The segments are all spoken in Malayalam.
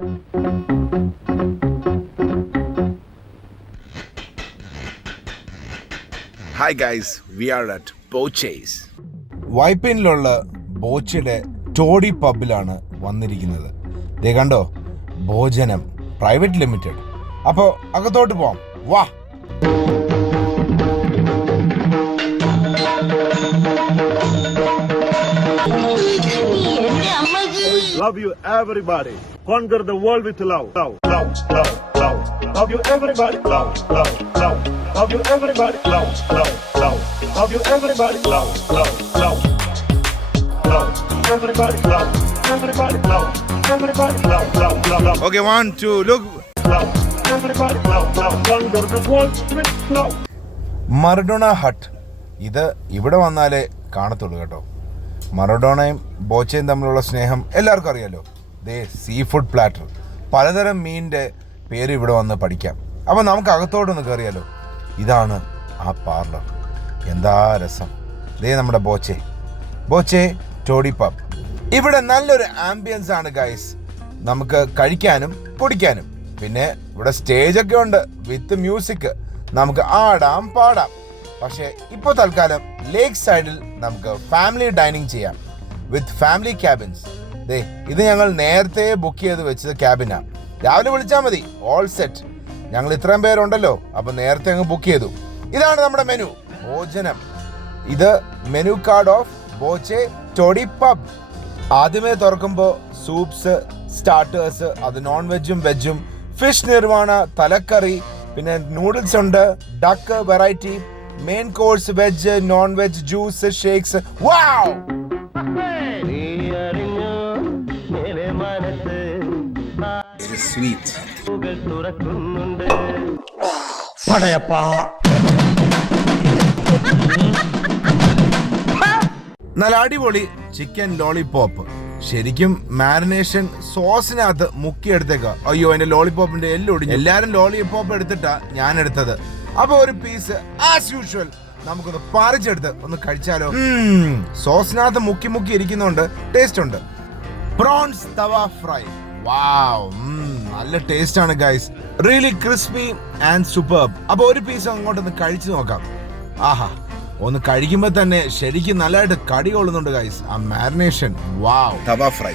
Hi guys, we are at Boche's. വൈപ്പിനിലുള്ള ബോച്ചയുടെ ടോഡി പബ്ബിലാണ് വന്നിരിക്കുന്നത്. ദേ കണ്ടോ, ഭോജനം പ്രൈവറ്റ് ലിമിറ്റഡ്. അപ്പോൾ അകത്തോട്ട് പോവാം, വാ. Love you everybody. Conquer the world with love. Love, love, love, love. Love you everybody. Love, love, love. Love you everybody. Love, love, love. Love you everybody. Love, love, love. Love everybody. Love everybody. Love everybody. Love, love, love, love. Okay, 1, 2, look. Love everybody. Love, love. Conquer the world with love. Maradona hut. ഇത് ഇവിടെ വന്നാലേ കാണത്തുള്ളൂ കേട്ടോ. മറഡോണയും ബോച്ചയും തമ്മിലുള്ള സ്നേഹം എല്ലാവർക്കും അറിയാലോ. ദേ സീ ഫുഡ് പ്ലാറ്റർ, പലതരം മീനിൻ്റെ പേര് ഇവിടെ വന്ന് പഠിക്കാം. അപ്പോൾ നമുക്ക് അകത്തോട്ടൊന്ന് കയറിയാലോ. ഇതാണ് ആ പാർലർ. എന്താ രസം. ദേ നമ്മുടെ ബോച്ചെ ടോഡി പബ്. ഇവിടെ നല്ലൊരു ആംബിയൻസ് ആണ് ഗൈസ്, നമുക്ക് കഴിക്കാനും കുടിക്കാനും. പിന്നെ ഇവിടെ സ്റ്റേജൊക്കെ ഉണ്ട് വിത്ത് മ്യൂസിക്, നമുക്ക് ആടാം പാടാം. പക്ഷേ ഇപ്പോൾ തൽക്കാലം ലേക്ക് സൈഡിൽ നമുക്ക് ഫാമിലി ഡൈനിങ് ചെയ്യാം വിത്ത് ഫാമിലി ക്യാബിൻസ്. ദേ ഇത് ഞങ്ങൾ നേരത്തെ ബുക്ക് ചെയ്ത് വെച്ചത് ക്യാബിനാണ്. രാവിലെ വിളിച്ചാൽ മതി, ഓൾ സെറ്റ്. ഞങ്ങൾ ഇത്രയും പേരുണ്ടല്ലോ, അപ്പോൾ നേരത്തെ അങ്ങ് ബുക്ക് ചെയ്തു. ഇതാണ് നമ്മുടെ മെനു, ഭോജനം. ഇത് menu card of Boche toddy pub. ആദ്യമേ തുറക്കുമ്പോൾ സൂപ്സ്, സ്റ്റാർട്ടേഴ്സ്, അത് നോൺ വെജും വെജും, ഫിഷ് നിർവാണ, തലക്കറി, പിന്നെ നൂഡിൽസ് ഉണ്ട്, duck variety, main course veg, non veg, juice, shakes. Wow! Sweet. നല്ല അടിപൊളി ചിക്കൻ ലോളിപോപ്പ്. ശരിക്കും മാരിനേഷൻ സോസിനകത്ത് മുക്കിയെടുത്തേക്ക. അയ്യോ, എന്റെ ലോളിപോപ്പിന്റെ എല്ലൊടിഞ്ഞു. എല്ലാരും ലോളിപോപ്പ് എടുത്തിട്ടാ ഞാൻ എടുത്തത്. അപ്പൊ ഒരു പീസ് ആസ് യൂഷ്വൽ നമുക്കൊന്ന് പറിച്ചെടുത്ത് ഒന്ന് കഴിച്ചാലോ. സോസിനകത്ത് മുക്കി ഇരിക്കുന്നോണ്ട് ടേസ്റ്റ് ഉണ്ട്. പ്രോൺസ് തവ ഫ്രൈ. വാവ്, നല്ല ടേസ്റ്റ് ആണ് guys. Really crispy and superb. അപ്പൊ ഒരു പീസ് അങ്ങോട്ടൊന്ന് കഴിച്ചു നോക്കാം. ആഹാ, ഒന്ന് കഴിക്കുമ്പോ തന്നെ ശരിക്കും നല്ലതായിട്ട് കടി കൊള്ളുന്നുണ്ട് ഗൈസ്. ആ മാരിനേഷൻ, വാവ്. തവ ഫ്രൈ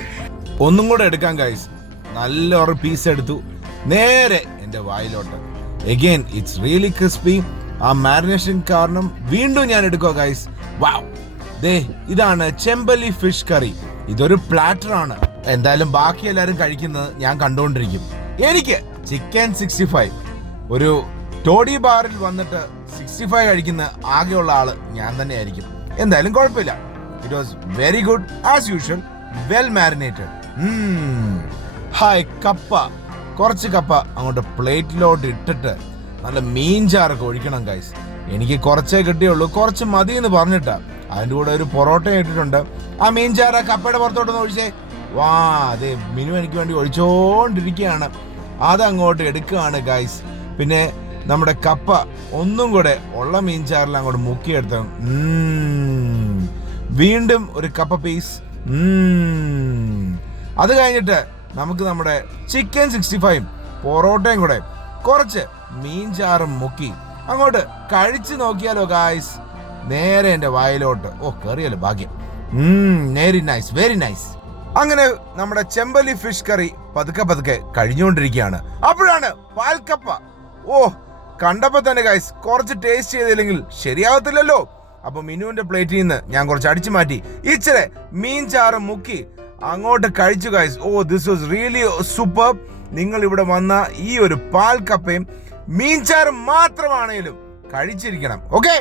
ഒന്നും കൂടെ എടുക്കാം ഗൈസ്. നല്ലൊരു പീസ് എടുത്തു, നേരെ എന്റെ വായിലോട്ട്. Again it's really crispy. ആ മാരിനേഷൻ കാരണം വീണ്ടും ഞാൻ എടുക്കുക ഗൈസ്. വാവ്. ദേ ഇതാണ് ചെമ്പല്ലി ഫിഷ് കറി. ഇതൊരു പ്ലാറ്റർ ആണ്. എന്തായാലും ബാക്കി എല്ലാവരും കഴിക്കുന്നത് ഞാൻ കണ്ടുകൊണ്ടിരിക്കും. എനിക്ക് ചിക്കൻ 65. ഒരു ടോഡി ബാറിൽ വന്നിട്ട് 65 കഴിക്കുന്ന ആകെയുള്ള ആള് ഞാൻ തന്നെ ആയിരിക്കും. എന്തായാലും കുഴപ്പമില്ല. It was very good as usual, well marinated. Hi കപ്പ. കുറച്ച് കപ്പ അങ്ങോട്ട് പ്ലേറ്റിലോട്ട് ഇട്ടിട്ട് നല്ല മീൻചാറൊക്കെ ഒഴിക്കണം ഗൈസ്. എനിക്ക് കുറച്ചേ കിട്ടിയുള്ളൂ, കുറച്ച് മതി എന്ന് പറഞ്ഞിട്ടാ. അതിൻ്റെ കൂടെ ഒരു പൊറോട്ട ഇട്ടിട്ടുണ്ട്. ആ മീൻചാറ കപ്പയുടെ പുറത്തോട്ടൊന്ന് ഒഴിച്ചേ. വാ, അതെ മിനു എനിക്ക് വേണ്ടി ഒഴിച്ചോണ്ടിരിക്കുകയാണ്. അതങ്ങോട്ട് എടുക്കുകയാണ് ഗൈസ്. പിന്നെ നമ്മുടെ കപ്പ ഒന്നും കൂടെ ഉള്ള മീൻചാറിൽ അങ്ങോട്ട് മുക്കിയെടുത്ത. വീണ്ടും ഒരു കപ്പ പീസ്. അത് കഴിഞ്ഞിട്ട് നമുക്ക് നമ്മുടെ ചിക്കൻ 65 പൊറോട്ടയും കൂടെ കുറച്ച് മീൻചാറും മുക്കി അങ്ങോട്ട് കഴിച്ചു നോക്കിയാലോ ഗായ്സ്. നേരെ എൻ്റെ വായിലോട്ട്. ഓ, കറിയല്ലോ ഭാഗ്യം. Very nice, very nice. അങ്ങനെ നമ്മുടെ ചെമ്പല്ലി ഫിഷ് കറി പതുക്കെ കഴിഞ്ഞുകൊണ്ടിരിക്കുകയാണ്. അപ്പോഴാണ് പാൽക്കപ്പ. ഓ, കണ്ടപ്പോ തന്നെ ഗൈസ് കുറച്ച് ടേസ്റ്റ് ചെയ്തില്ലെങ്കിൽ ശരിയാവത്തില്ലല്ലോ. അപ്പൊ മിനുവിന്റെ പ്ലേറ്റിൽ നിന്ന് ഞാൻ കുറച്ച് അടിച്ചു മാറ്റി ഇച്ചിരി മീൻചാറ് മുക്കി അങ്ങോട്ട് കഴിച്ചു guys. Oh, this was really super. നിങ്ങൾ ഇവിടെ വന്ന ഈ ഒരു പാൽക്കപ്പയും മീൻചാറും മാത്രമാണേലും കഴിച്ചിരിക്കണം. ഓക്കെ.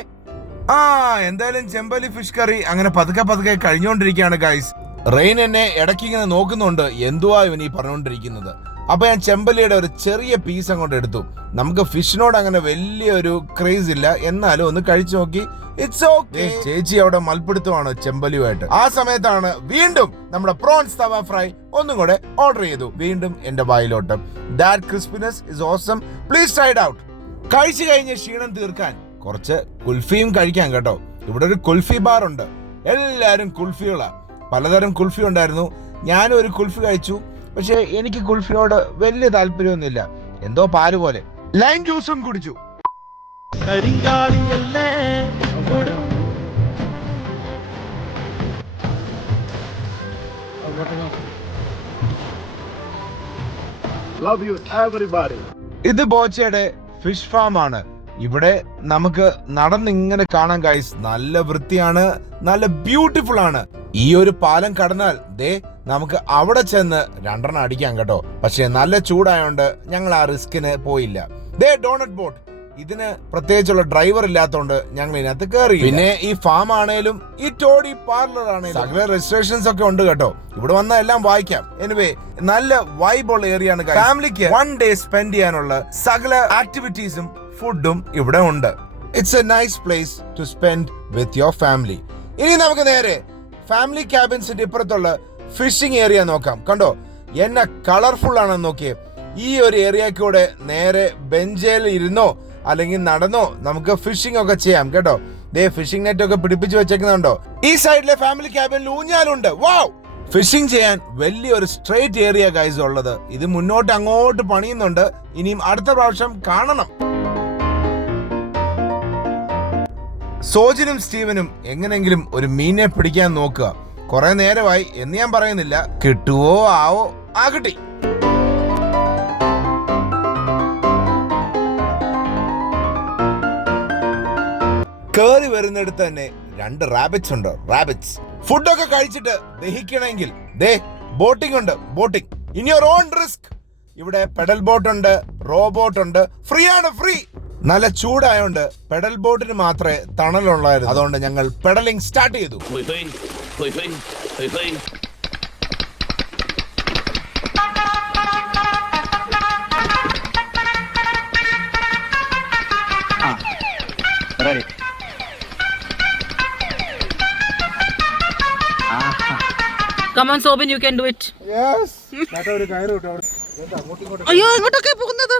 എന്തായാലും ചെമ്പല്ലി ഫിഷ് കറി അങ്ങനെ പതുക്കെ കഴിഞ്ഞുകൊണ്ടിരിക്കുകയാണ് ഗൈസ്. റെയിൻ എന്നെ ഇടയ്ക്ക് ഇങ്ങനെ നോക്കുന്നുണ്ട്, എന്തുവാ ഇവൻ ഈ പറഞ്ഞുകൊണ്ടിരിക്കുന്നത്. അപ്പൊ ഞാൻ ചെമ്പല്ലിയുടെ ഒരു ചെറിയ പീസ് അങ്ങോട്ട് എടുത്തു. നമുക്ക് ഫിഷിനോട് അങ്ങനെ വലിയൊരു ക്രേസ് ഇല്ല, എന്നാലും ഒന്ന് കഴിച്ചു നോക്കി. It's okay. ചേച്ചി അവിടെ മൽപ്പിടുത്തമാണ് ചെമ്പല്ലിയുമായിട്ട്. ആ സമയത്താണ് വീണ്ടും നമ്മുടെ പ്രോൺസ് തവ ഫ്രൈ ഒന്നും കൂടെ ഓർഡർ ചെയ്തു. വീണ്ടും എന്റെ വായിലോട്ട്. That crispiness is awesome. Please try it out. കഴിച്ചു കഴിഞ്ഞ് ക്ഷീണം തീർക്കാൻ കുറച്ച് കുൽഫിയും കഴിക്കാം കേട്ടോ. ഇവിടെ ഒരു കുൽഫി ബാർ ഉണ്ട്. എല്ലാരും കുൽഫികളാ. പലതരം കുൽഫി ഉണ്ടായിരുന്നു. ഞാനും ഒരു കുൽഫി കഴിച്ചു. പക്ഷെ എനിക്ക് കുൽഫിനോട് വലിയ താല്പര്യമൊന്നുമില്ല. എന്തോ പാല് പോലെ. ലൈം ജ്യൂസും കുടിച്ചു. Love you, everybody. ഇത് ബോച്ചയുടെ ഫിഷ് ഫാം ആണ്. ഇവിടെ നമുക്ക് നടന്നിങ്ങനെ കാണാൻ ഗൈസ്. നല്ല വൃത്തിയാണ്, നല്ല ബ്യൂട്ടിഫുൾ ആണ്. ഈ ഒരു പാലം കടന്നാൽ ദേ നമുക്ക് അവിടെ ചെന്ന് 2 അടിക്കാം കേട്ടോ. പക്ഷെ നല്ല ചൂടായോണ്ട് ഞങ്ങൾ ആ റിസ്കിന് പോയില്ല. ദേ ഡോണറ്റ് ബോട്ട്. ഇതിന് പ്രത്യേകിച്ചുള്ള ഡ്രൈവർ ഇല്ലാത്തോണ്ട് ഞങ്ങൾ ഇതിനകത്ത് കയറി. പിന്നെ ഈ ഫാം ആണേലും ഈ ടോഡി പാർലർ ആണേലും സകല രജിസ്ട്രേഷൻസ് ഒക്കെ ഉണ്ട് കേട്ടോ. ഇവിടെ വന്നാൽ എല്ലാം വായിക്കാം. എനിവേ നല്ല വൈബുള്ള ഏരിയ ആണ്. ഫാമിലിക്ക് 1 ഡേ സ്പെൻഡ് ചെയ്യാനുള്ള സകല ആക്ടിവിറ്റീസും ഫുഡും ഇവിടെ ഉണ്ട്. It's a nice place to spend with your family. ഇനി നമുക്ക് നേരെ ഫാമിലി ക്യാബിൻസിന്റെ ഇപ്പുറത്തുള്ള ഫിഷിംഗ് ഏരിയ നോക്കാം. കണ്ടോ എന്നെ കളർഫുൾ ആണെന്ന് നോക്കിയേ. ഈ ഒരു ഏരിയക്കൂടെ നേരെ ബെഞ്ചിൽ ഇരുന്നോ അല്ലെങ്കിൽ നടന്നോ നമുക്ക് ഫിഷിംഗ് ഒക്കെ ചെയ്യാം കേട്ടോ. ദേ ഫിഷിംഗ് നെറ്റ് ഒക്കെ പിടിപ്പിച്ചു വെച്ചേക്കുന്നുണ്ടോ. ഈ സൈഡിലെ ഫാമിലി ക്യാബിനിൽ ഊഞ്ഞാലുണ്ട്. വാവ്! ഫിഷിംഗ് ചെയ്യാൻ വലിയൊരു സ്ട്രെയിറ്റ് ഏരിയ ഗൈസ് ഉള്ളത്. ഇത് മുന്നോട്ട് അങ്ങോട്ട് പണിയുന്നുണ്ട്. ഇനിയും അടുത്ത പ്രാവശ്യം കാണണം. സോജിനും സ്റ്റീവനും എങ്ങനെങ്കിലും ഒരു മീനെ പിടിക്കാൻ നോക്കുക. കുറെ നേരമായി എന്ന് ഞാൻ പറയുന്നില്ല. കിട്ടുവോ ആവോ ആ കിട്ടി. കേറി വരുന്നിടത്ത് തന്നെ 2 റാബിറ്റ്സ് ഉണ്ട്. റാബിറ്റ്സ് ഫുഡൊക്കെ കഴിച്ചിട്ട് ദഹിക്കണമെങ്കിൽ ദേ ബോട്ടിംഗ് ഉണ്ട്. Boating in your own risk. ഇവിടെ പെഡൽ ബോട്ട് ഉണ്ട്, റോ ബോട്ട് ഉണ്ട്. ഫ്രീ ആണ്, ഫ്രീ. നല്ല ചൂടായോണ്ട് പെഡൽ ബോട്ടിന് മാത്രമേ തണലുള്ളായിരുന്നു. അതുകൊണ്ട് ഞങ്ങൾ പെഡലിംഗ് സ്റ്റാർട്ട് ചെയ്തു. Come on, Sobin, you can do it. Yes. അയ്യോ എങ്ങോട്ടൊക്കെ പോകുന്നത്?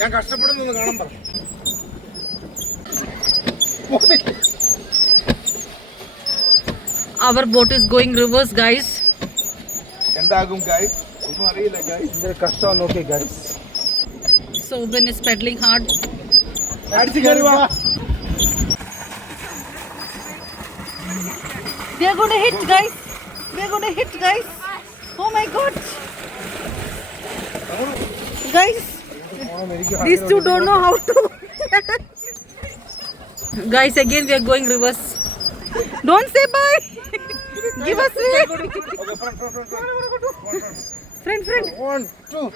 ഞാൻ കഷ്ടപ്പെടുന്നു കാണാൻ പറ. Our boat is going reverse, guys. എന്താകും ഗൈസ് ഒന്നും അറിയില്ല ഗൈസ്. ഇതിന്റെ കഷ്ടം നോക്കിയേ guys. Sobin is pedaling hard. അടിച്ചു കയറി വാ. They are going to hit, guys. They are going to hit, guys. Oh my God. Guys, these two don't know how to. Guys, again we are going reverse. Don't say bye. Give us way. Friend. 1 2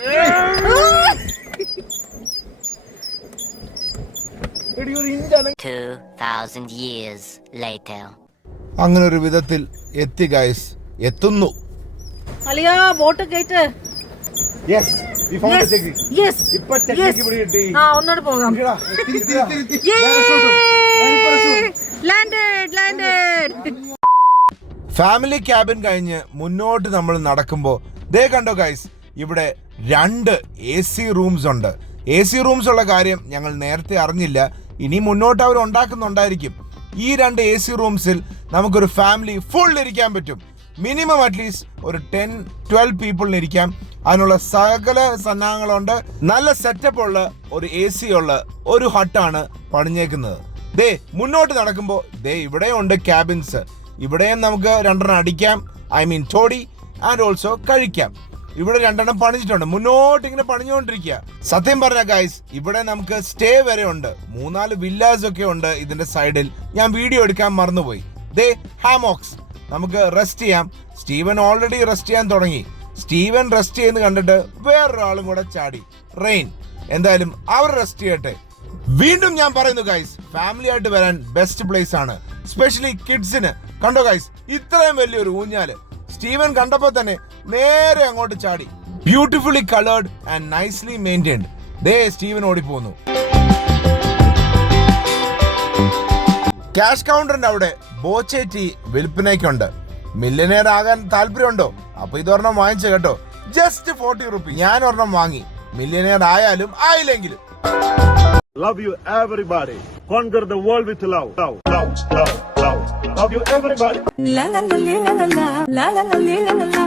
2,000 years later. അങ്ങനെ ഒരു വിധത്തിൽ എത്തി ഗൈസ്. എത്തുന്നു. അലിയാ ബോട്ട് കേട്ട്. Yes we found the technique. Yes. ഇപ്പോ ടെക്നിക് പിടി കിട്ടി. ഒന്നോട് പോകാം. Landed. ഫാമിലി ക്യാബിൻ കഴിഞ്ഞ് മുന്നോട്ട് നമ്മൾ നടക്കുമ്പോൾ ദേ കണ്ടോ ഗൈസ്, ഇവിടെ 2 AC റൂംസ് ഉണ്ട്. AC റൂംസ് ഉള്ള കാര്യം ഞങ്ങൾ നേരത്തെ അറിഞ്ഞില്ല. ഇനി മുന്നോട്ട് അവർ ഉണ്ടാക്കുന്നുണ്ടായിരിക്കും. ഈ 2 AC റൂംസിൽ നമുക്കൊരു ഫാമിലി ഫുൾ ഇരിക്കാൻ പറ്റും. മിനിമം അറ്റ്ലീസ്റ്റ് ഒരു 10-12 പീപ്പിളിന് ഇരിക്കാം. അതിനുള്ള സകല സന്നാഹങ്ങളുണ്ട്. നല്ല സെറ്റപ്പ് ഉള്ള ഒരു AC ഉള്ള ഒരു ഹട്ടാണ് പണിഞ്ഞേക്കുന്നത്. ദേ മുന്നോട്ട് നടക്കുമ്പോൾ ദേ ഇവിടെ ഉണ്ട് ക്യാബിൻസ്. ഇവിടെയും നമുക്ക് 2 അടിക്കാം. I mean toddy and also കഴിക്കാം. ഇവിടെ 2 പണിച്ചിട്ടുണ്ട്. മുന്നോട്ട് ഇങ്ങനെ പണിഞ്ഞുകൊണ്ടിരിക്കുക. സത്യം പറഞ്ഞ ഗൈസ് ഇവിടെ നമുക്ക് സ്റ്റേ വരെ ഉണ്ട്. 3-4 വില്ലാസ് ഒക്കെ ഉണ്ട് ഇതിന്റെ സൈഡിൽ. ഞാൻ വീഡിയോ എടുക്കാൻ മറന്നുപോയി. ദേ ഹാമോക്സ്, നമുക്ക് റെസ്റ്റ് ചെയ്യാം. സ്റ്റീവൻ ഓൾറെഡി റെസ്റ്റ് ചെയ്യാൻ തുടങ്ങി. സ്റ്റീവൻ റെസ്റ്റ് ചെയ്യുന്ന കണ്ടിട്ട് വേറൊരാളും കൂടെ ചാടി. റെയിൻ. എന്തായാലും അവർ റെസ്റ്റ് ചെയ്യട്ടെ. വീണ്ടും ഞാൻ പറയുന്നു ഗൈസ്, ഫാമിലി ആയിട്ട് വരാൻ ബെസ്റ്റ് പ്ലേസ് ആണ്. സ്പെഷ്യലി കിഡ്സിന്. കണ്ടോ ഗൈസ്, ഇത്രയും വലിയൊരു ഊഞ്ഞാല്. സ്റ്റീവൻ കണ്ടപ്പോ തന്നെ നേരെ അങ്ങോട്ട് ചാടി. Beautifully coloured and nicely maintained. ദേ സ്റ്റീവൻ ഓടിപ്പോന്നു. ക്യാഷ് കൗണ്ടറിന്റെ അവിടെ ബോച്ചേറ്റി വിൽപ്പനയ്ക്കുണ്ട്. മില്യനെയർ ആകാൻ താല്പര്യമുണ്ടോ? അപ്പൊ ഇതൊരെണ്ണം വാങ്ങിച്ചു കേട്ടോ. Just 40 rupees. ഞാൻ ഒരെണ്ണം വാങ്ങി. മില്യനെയർ ആയാലും ആയില്ലെങ്കിലും. Love you, everybody. Conquer the world with love. Love, love, love, love. Love you, everybody. La la la la la la la la la la la la.